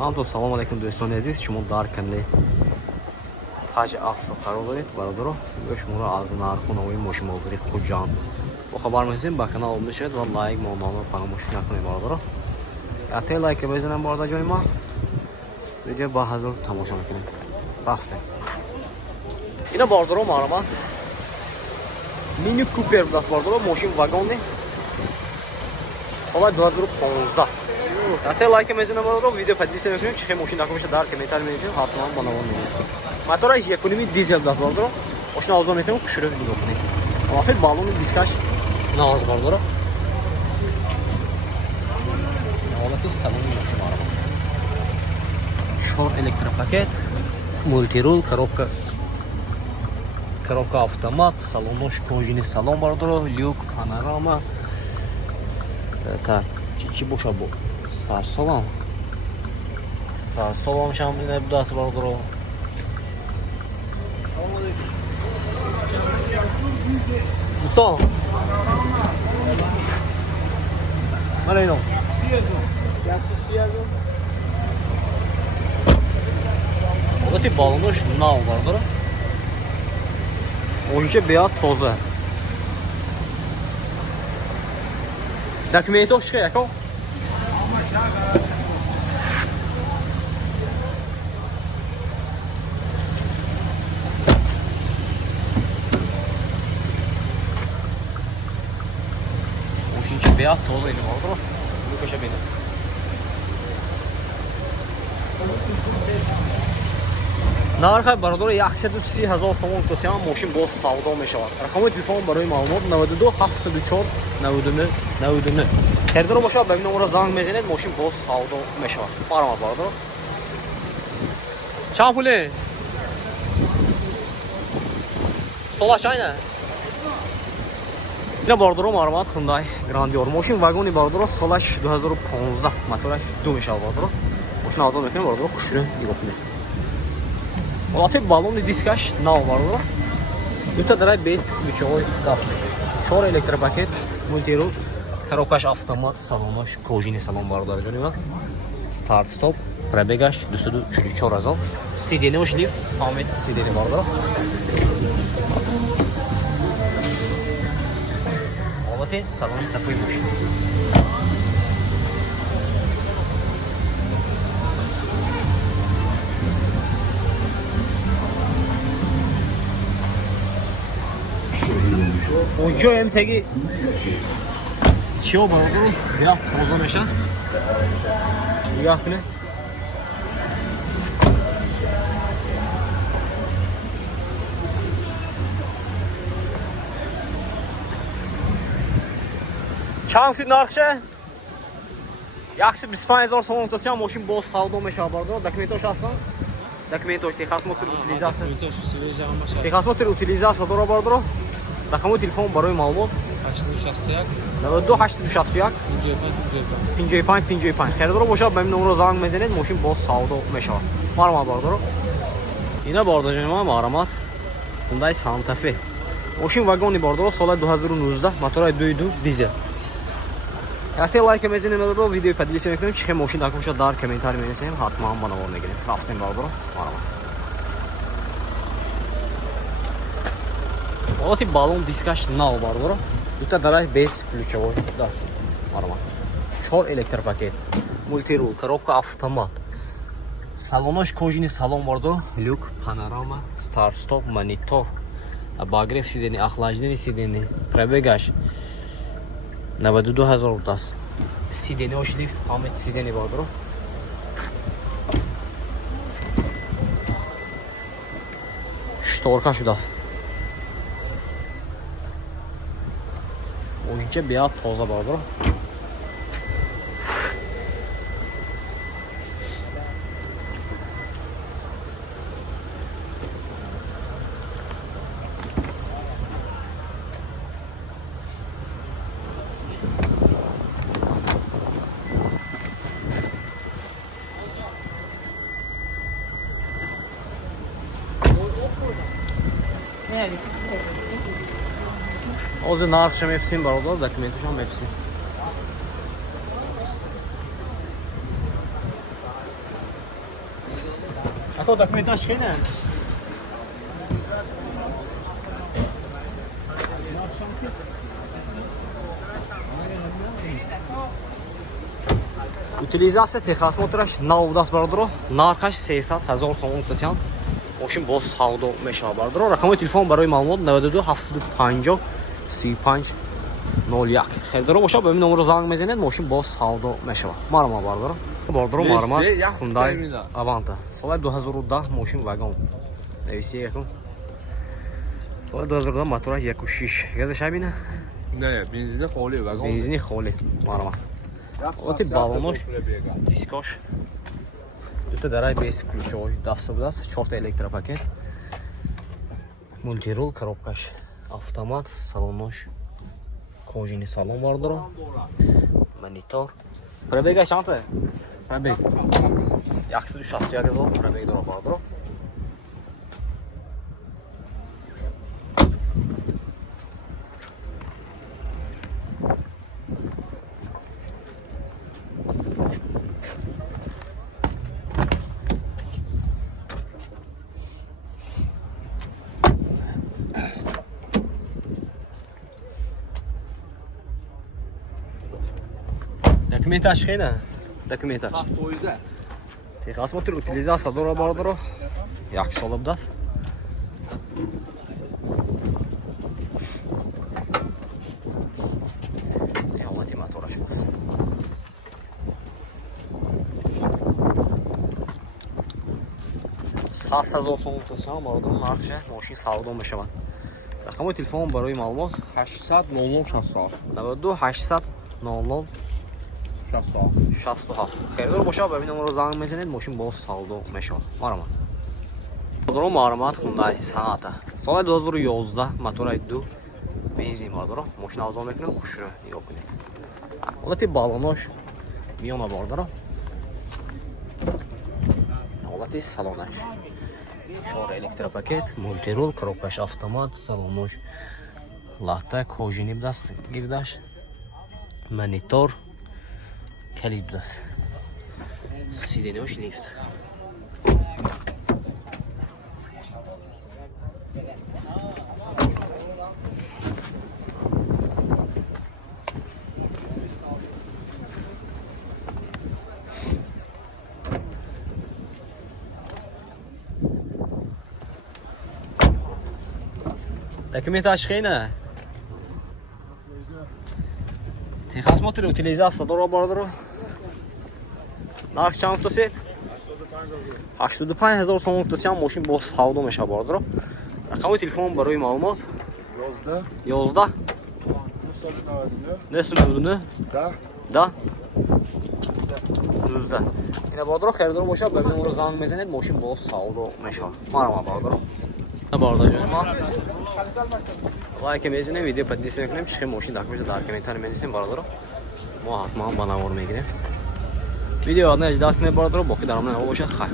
ҳамтон салом алайкум дӯстони азиз, шумо дар канали Таҷ Авто қарор доред. Бародаро, ё шуморо аз нарху навои мошинбозии Хуҷанд бохабар мезанем. Ба канал обунӣ шавед ва лайк мономро фаромӯш накунед. Бародаро, ятте лайк мезанем. Бародар ҷои ма видео ба ҳазор тамошо мекунем. Рафтем. Ина бародаро маърамат Mini Cooper даст. Бародаро, мошин вагони соли 2015. ятте лайк мезанем. Бародаро, видео поделитесь мекунем. чихе мошин дакомеша дар комментарий мезанем. ҳатман ба навон мегирем. Мотора 1.5 дизел даст. Бародаро, мошина озон мекунем. кушуро нигоҳ кунед. Алафет балони дискаш навоз. Бародаро, ҳолати салони мошина маърамат 4 электропакет, мультирул, коробка автомат, салонош кожини салон. Бародаро, люк, панорама. Так, чӣ бошад бо старсолам шам набудаст. Бародаро, дӯстон малайно ҳолати балонош нав. Бародаро, мошинча беяд тоза. документош чиқа яко? мошинча беяд тоза иди. Бародаро, лукаша бина. нархи бародаро 130,000 сомон гуфтасиам. мошин боз савдо мешавад. рақамои телефон барои маълумот 92 704 99 99. херидоро бошад ба ин номро занг мезанед. мошин боз савдо мешавад. маърамат бародаро. чанд пуле? солаш айна? ина бародаро маърамат Hyundai Grandeur. мошин вагони бародаро солаш 2015. мотораш 2 мешавад. бародаро, мошина озон мекунем. бародаро, хушрӯ нигоҳ кунед. ҳолати балони дискаш нав. бародаро, дута дарай бес ключовой даст. 4 электропакет, мультирул, коробкаш автомат, салонош кожини салон. бародар ҷони ман старт стоп, пробегаш 244,000. сиденеош лифт, ҳамед сидени. бародаро, ҳолати салони тафои мошин. онҷо ем теги чиё бародаро беяд тоза мешад. нигоҳ кунед. чанд гуфтид нархша? 125,000 сомон гуфтасиам. мошин боз савдо мешавад. бародаро, документош ҳастан? документош техосмотр утилизация дора. бародаро, рақамои телефон барои маълумот 92 861 55 55. херидоро бошад ба ин номро занг мезанед. мошин боз савдо мешавад. маърамат бародаро. ина бародар ҷони ман маърамат Hyundai Santa Fe. мошин вагони бародаро соли 2019. мотора 2.2 дизел. ятте лайк мезанем. бародаро, видео поделитесь мекунем. чихе мошин дакомеша дар комментарий менависем. ҳатман ба навор мегирем. рафтем. бародаро, маърамат. ҳолати балон дискаш нав. бародаро, дута дарай без ключовой даст. маърамат 4 электропакет, мультирул, коробка автомат, салонош кожини салон. бародаро, люк, панорама, старт стоп, монитор, багрев сидени, охлаждени сидени, пробегаш 92,000 даст. сиденеош лифт, ҳамед сидени. бародаро, шторка шудааст. мошинча беяд тоза. бародаро, ҳозир нархша меписем. бародар, документашам меписем. Авто документаш хейне. Utilizatsiya texosmotrаш навдас бардро. Нархаш 300,000 сомон гуфтан. Мошин боз савдо мешава бардро. Рақамои телефон барои маълумот 92 750 35 01. Хердоро боша ба ин номеро занг мезанед, мошин боз савдо мешава. Марама бардро. Бардро марама Hyundai Avanta. Соли 2010 мошин вагон. Нависи якум. Соли 2010 мотора 1.6. Газаш абина? Не, бензини холи вагон. Бензини холи. Марама. Оти балонош, дискош. Дута дарай без ключой, дастабдас, 4 электропакет. Мультирул, коробкаш, автомат, салонош. Кожини салон бардро. Монитор. Пробега чанта? Пробег. 161,000 пробег дора бардро. Документаш хейна? Документаш. Поезда. Техосмотр утилизация дора бардро. 1 сол абдас. Ҳолати мотораш бас. $7,000 сом гуфтан бардро нархша мошин савдо мешавад. Рақамои телефон барои маълумот 800 00 92 800 00 67. Хердор боша ба ин номеро занг мезанед, мошин боз савдо мешавад. Марама. Бардро маълумот Hyundai Sonata. Соли 2011 мотора 2 бензин бардро. Мошин авзон мекунем, хушро нигоҳ кунед. Ҳолати балонош миёна бардро. Ҳолати салонаш. 4 электропакет, мультирул, коробкаш автомат, салонош. Лахта кожини даст гирдаш. Монитор. Калид даст. Сиденош лифт. Документаш хейна? Техосмотр утилизация дора бардро. Нарх чанд гуфтасед? 85,000 сом гуфтасед, мошин боз савдо мешава бардро. Рақамои телефон барои маълумот 11 999 10 19. Ина бардро хердор боша, ба номеро занг мезанед, мошин боз савдо мешава. Марама бардро. Бардажон лайк мезанем, видео подписываем мекунем, чихе мошин документ дар комментарий менависем бардро. Мо ҳатман ба навор мегирем. Видео одна иҷдат кунед бардро, боқи дар омона боша. Хайр.